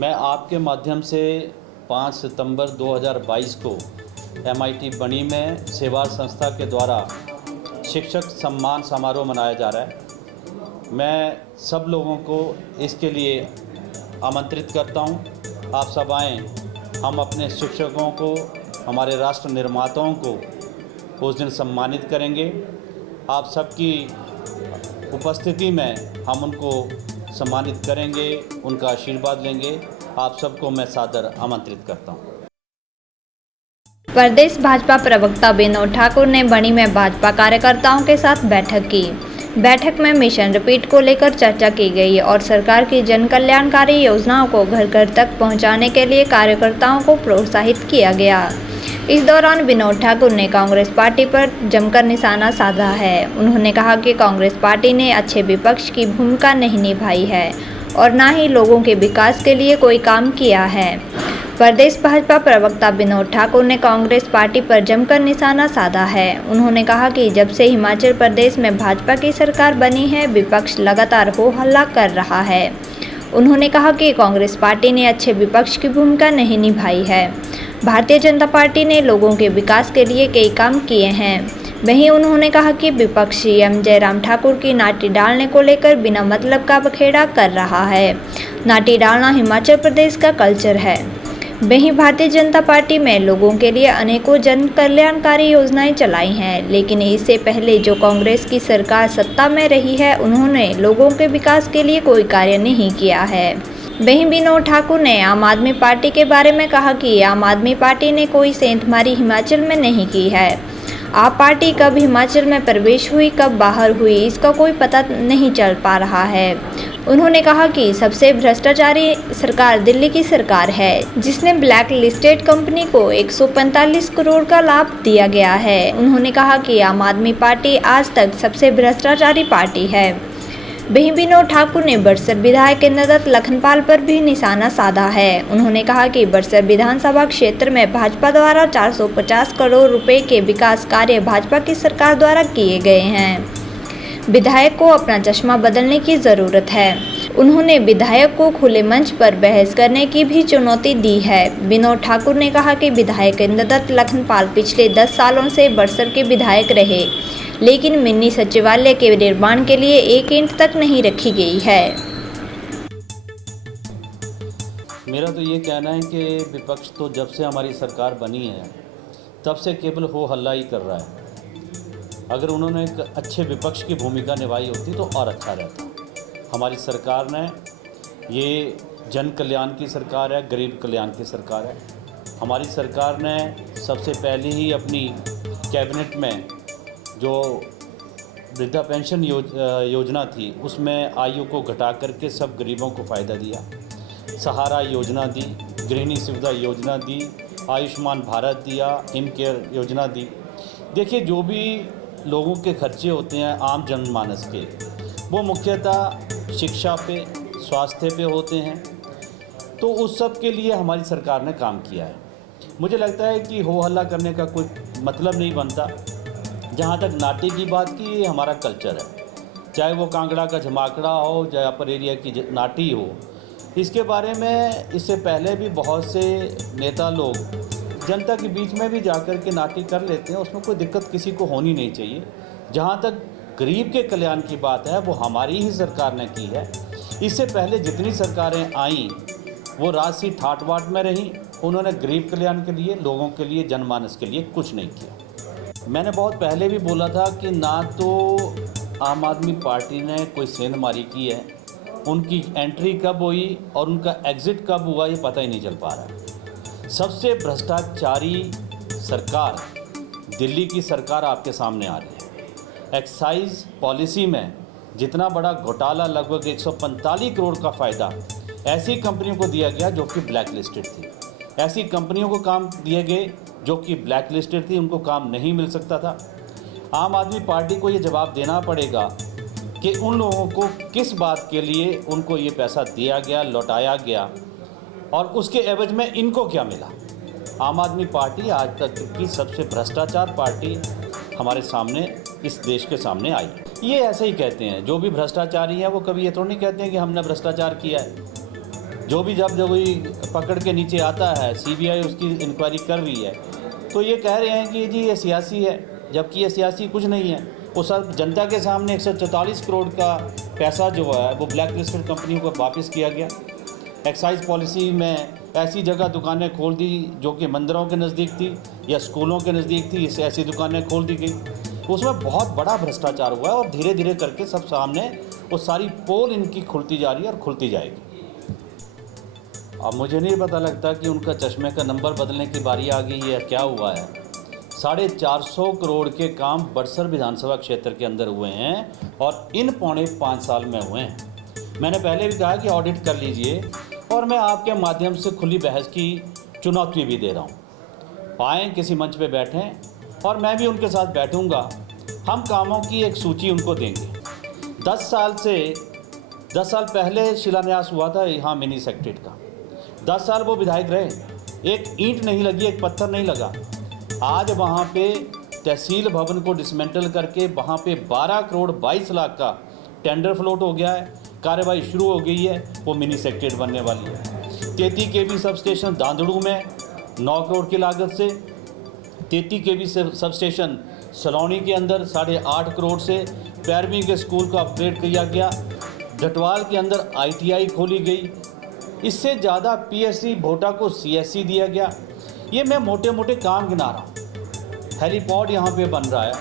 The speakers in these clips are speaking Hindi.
मैं आपके माध्यम से 5 सितंबर 2022 को MIT बनी में सेवा संस्था के द्वारा शिक्षक सम्मान समारोह मनाया जा रहा है। मैं सब लोगों को इसके लिए आमंत्रित करता हूं। आप सब आएँ, हम अपने शिक्षकों को, हमारे राष्ट्र निर्माताओं को उस दिन सम्मानित करेंगे। आप सबकी उपस्थिति में हम उनको सम्मानित करेंगे, उनका आशीर्वाद लेंगे। आप सबको मैं सादर आमंत्रित करता हूं। प्रदेश भाजपा प्रवक्ता विनोद ठाकुर ने बणी में भाजपा कार्यकर्ताओं के साथ बैठक की। बैठक में मिशन रिपीट को लेकर चर्चा की गई और सरकार की जन कल्याणकारी योजनाओं को घर घर तक पहुंचाने के लिए कार्यकर्ताओं को प्रोत्साहित किया गया। इस दौरान विनोद ठाकुर ने कांग्रेस पार्टी पर जमकर निशाना साधा है। उन्होंने कहा कि कांग्रेस पार्टी ने अच्छे विपक्ष की भूमिका नहीं निभाई है और न ही लोगों के विकास के लिए कोई काम किया है। प्रदेश भाजपा प्रवक्ता विनोद ठाकुर ने कांग्रेस पार्टी पर जमकर निशाना साधा है। उन्होंने कहा कि जब से हिमाचल प्रदेश में भाजपा की सरकार बनी है, विपक्ष लगातार हो हल्ला कर रहा है। उन्होंने कहा कि कांग्रेस पार्टी ने अच्छे विपक्ष की भूमिका नहीं निभाई है। भारतीय जनता पार्टी ने लोगों के विकास के लिए कई काम किए हैं। वहीं उन्होंने कहा कि विपक्ष सीएम जयराम ठाकुर की नाटी डालने को लेकर बिना मतलब का बखेड़ा कर रहा है। नाटी डालना हिमाचल प्रदेश का कल्चर है। वहीं भारतीय जनता पार्टी में लोगों के लिए अनेकों जन कल्याणकारी योजनाएं चलाई हैं, लेकिन इससे पहले जो कांग्रेस की सरकार सत्ता में रही है, उन्होंने लोगों के विकास के लिए कोई कार्य नहीं किया है। वहीं विनोद ठाकुर ने आम आदमी पार्टी के बारे में कहा कि आम आदमी पार्टी ने कोई सेंधमारी हिमाचल में नहीं की है। आप पार्टी कब हिमाचल में प्रवेश हुई, कब बाहर हुई, इसका कोई पता नहीं चल पा रहा है। उन्होंने कहा कि सबसे भ्रष्टाचारी सरकार दिल्ली की सरकार है, जिसने ब्लैक लिस्टेड कंपनी को 145 करोड़ का लाभ दिया गया है। उन्होंने कहा कि आम आदमी पार्टी आज तक सबसे भ्रष्टाचारी पार्टी है। वहीं विनोद ठाकुर ने बड़सर विधायक इंद्रदत्त लखनपाल पर भी निशाना साधा है। उन्होंने कहा कि बड़सर विधानसभा क्षेत्र में भाजपा द्वारा 450 करोड़ रुपए के विकास कार्य भाजपा की सरकार द्वारा किए गए हैं। विधायक को अपना चश्मा बदलने की जरूरत है। उन्होंने विधायक को खुले मंच पर बहस करने की भी चुनौती दी है। विनोद ठाकुर ने कहा कि विधायक इंद्रदत्त लखनपाल पिछले 10 सालों से बड़सर के विधायक रहे, लेकिन मिनी सचिवालय के निर्माण के लिए 1 ईंट तक नहीं रखी गई है। मेरा तो ये कहना है कि विपक्ष तो जब से हमारी सरकार बनी है, तब से केवल हो हल्ला ही कर रहा है। अगर उन्होंने एक अच्छे विपक्ष की भूमिका निभाई होती तो और अच्छा रहता। हमारी सरकार ने, ये जन कल्याण की सरकार है, गरीब कल्याण की सरकार है। हमारी सरकार ने सबसे पहले ही अपनी कैबिनेट में जो वृद्धा पेंशन योजना थी, उसमें आयु को घटा करके सब गरीबों को फ़ायदा दिया। सहारा योजना दी, गृहिणी सुविधा योजना दी, आयुष्मान भारत दिया, हिम केयर योजना दी। देखिए, जो भी लोगों के खर्चे होते हैं आम जनमानस के, वो मुख्यतः शिक्षा पे, स्वास्थ्य पे होते हैं। तो उस सब के लिए हमारी सरकार ने काम किया है। मुझे लगता है कि हो हल्ला करने का कोई मतलब नहीं बनता। जहाँ तक नाटी की बात की, ये हमारा कल्चर है। चाहे वो कांगड़ा का झमाकड़ा हो, चाहे अपर एरिया की नाटी हो। इसके बारे में इससे पहले भी बहुत से नेता लोग जनता के बीच में भी जाकर के नाटी कर लेते हैं। उसमें कोई दिक्कत किसी को होनी नहीं चाहिए। जहाँ तक गरीब के कल्याण की बात है, वो हमारी ही सरकार ने की है। इससे पहले जितनी सरकारें आईं, वो राजसी ठाट बाट में रहीं। उन्होंने गरीब कल्याण के लिए, लोगों के लिए, जनमानस के लिए कुछ नहीं किया। मैंने बहुत पहले भी बोला था कि ना तो आम आदमी पार्टी ने कोई सेंधमारी की है, उनकी एंट्री कब हुई और उनका एग्ज़िट कब हुआ, ये पता ही नहीं चल पा रहा। सबसे भ्रष्टाचारी सरकार दिल्ली की सरकार आपके सामने आ रही है। एक्साइज पॉलिसी में जितना बड़ा घोटाला, लगभग 145 करोड़ का फ़ायदा ऐसी कंपनियों को दिया गया जो कि ब्लैक लिस्टेड थी। ऐसी कंपनियों को काम दिए गए जो कि ब्लैक लिस्टेड थी, उनको काम नहीं मिल सकता था। आम आदमी पार्टी को ये जवाब देना पड़ेगा कि उन लोगों को किस बात के लिए उनको ये पैसा दिया गया, लौटाया गया और उसके एवज में इनको क्या मिला। आम आदमी पार्टी आज तक की सबसे भ्रष्टाचार पार्टी हमारे सामने, इस देश के सामने आई। ये ऐसे ही कहते हैं, जो भी भ्रष्टाचारी हैं वो कभी ये तो नहीं कहते हैं कि हमने भ्रष्टाचार किया है। जो भी जब कोई पकड़ के नीचे आता है, सीबीआई उसकी इंक्वायरी कर रही है, तो ये कह रहे हैं कि जी ये सियासी है, जबकि ये सियासी कुछ नहीं है। वो सब जनता के सामने 144 करोड़ का पैसा जो है वो ब्लैक लिस्टेड कंपनियों को वापस किया गया। एक्साइज पॉलिसी में ऐसी जगह दुकानें खोल दी जो कि मंदिरों के नज़दीक थी या स्कूलों के नज़दीक थी, इससे ऐसी दुकानें खोल दी गई। उसमें बहुत बड़ा भ्रष्टाचार हुआ है और धीरे धीरे करके सब सामने वो सारी पोल इनकी खुलती जा रही है और खुलती जाएगी। अब मुझे नहीं पता लगता कि उनका चश्मे का नंबर बदलने की बारी आ गई है, क्या हुआ है। 450 करोड़ के काम बड़सर विधानसभा क्षेत्र के अंदर हुए हैं और इन 4.5 साल में हुए हैं। मैंने पहले भी कहा कि ऑडिट कर लीजिए और मैं आपके माध्यम से खुली बहस की चुनौती भी दे रहा हूँ। आएँ किसी मंच पे बैठें और मैं भी उनके साथ बैठूँगा, हम कामों की एक सूची उनको देंगे। 10 साल पहले शिलान्यास हुआ था यहाँ मिनी सेक्रेटरीट का। 10 साल वो विधायक रहे, एक ईंट नहीं लगी, एक पत्थर नहीं लगा। आज वहाँ पे तहसील भवन को डिसमेंटल करके वहाँ पे 12 करोड़ 22 लाख का टेंडर फ्लोट हो गया है, कार्यवाही शुरू हो गई है, वो मिनी सेक्रेटरीट बनने वाली है। 33 केवी सब स्टेशन दांदड़ू में 9 करोड़ की लागत से, 33 केवी सब स्टेशन सलौनी के अंदर 8.5 करोड़ से 15वीं के स्कूल को अपग्रेड किया गया। डटवाल के अंदर ITI खोली गई। इससे ज़्यादा PSC भोटा को CSC दिया गया। ये मैं मोटे मोटे काम गिना रहा हूँ। हेलीपॉड यहाँ पे बन रहा है।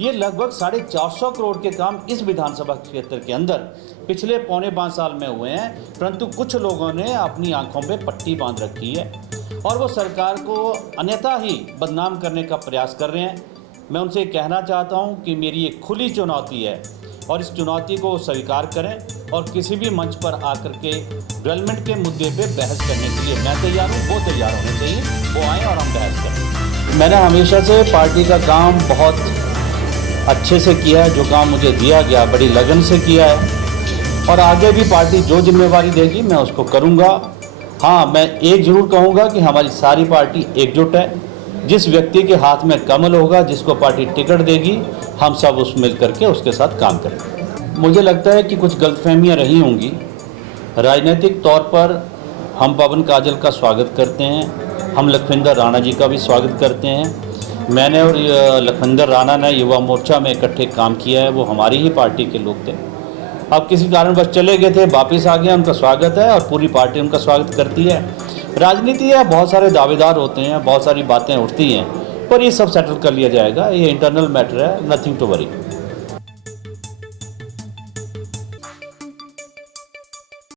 ये लगभग 450 करोड़ के काम इस विधानसभा क्षेत्र के अंदर पिछले 4.25 साल में हुए हैं, परंतु कुछ लोगों ने अपनी आंखों पे पट्टी बांध रखी है और वो सरकार को अन्यथा ही बदनाम करने का प्रयास कर रहे हैं। मैं उनसे कहना चाहता हूं कि मेरी एक खुली चुनौती है और इस चुनौती को स्वीकार करें और किसी भी मंच पर आकर के डेवलपमेंट के मुद्दे पे बहस करने के लिए मैं तैयार हूँ, वो तैयार होने चाहिए, वो आएँ और हम बहस करें। मैंने हमेशा से पार्टी का काम बहुत अच्छे से किया है, जो काम मुझे दिया गया बड़ी लगन से किया है और आगे भी पार्टी जो जिम्मेवारी देगी मैं उसको करूँगा। हाँ, मैं एक ज़रूर कहूँगा कि हमारी सारी पार्टी एकजुट है। जिस व्यक्ति के हाथ में कमल होगा, जिसको पार्टी टिकट देगी, हम सब उस मिल करके उसके साथ काम करेंगे। मुझे लगता है कि कुछ गलतफहमियां रही होंगी। राजनीतिक तौर पर हम पवन काजल का स्वागत करते हैं, हम लखविंदर राणा जी का भी स्वागत करते हैं। मैंने और लखविंदर राणा ने युवा मोर्चा में इकट्ठे काम किया है, वो हमारी ही पार्टी के लोग थे। अब किसी कारणवश चले गए थे, वापस आ गए, उनका स्वागत है और पूरी पार्टी उनका स्वागत करती है। राजनीति है, बहुत सारे दावेदार होते हैं, बहुत सारी बातें उठती हैं, पर ये सब सेटल कर लिया जाएगा। ये इंटरनल मैटर है, नथिंग टू वरी।